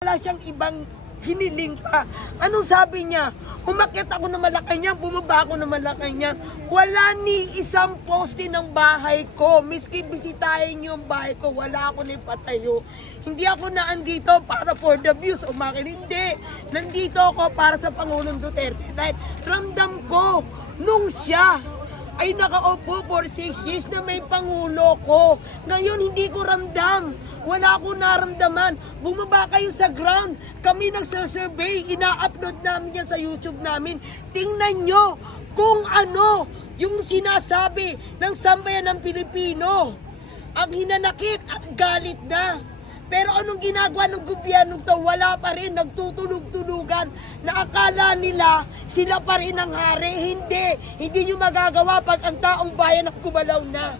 Wala siyang ibang hiniling pa. Anong sabi niya? Umakyat ako ng Malacanang, bumaba ako ng Malacanang. Wala ni isang poste ng bahay ko. Miski bisitahin niyo ang bahay ko, wala ako na ipatayo. Hindi ako naandito para for the views o makin. Hindi. Nandito ako para sa Pangulong Duterte. Dahil ramdam ko, nung siya ay nakaupo for 6 years na may Pangulo ko. Ngayon hindi ko ramdam. Wala akong naramdaman. Bumaba kayo sa ground. Kami nagsasurvey. Ina-upload namin yan sa YouTube namin. Tingnan nyo kung ano yung sinasabi ng sambayan ng Pilipino. Ang hinanakit at galit na. Pero anong ginagawa ng gobyerno to? Wala pa rin, nagtutulog-tulugan na akala nila sila pa rin ang hari. Hindi nyo magagawa pag ang taong bayan ang gumalaw na.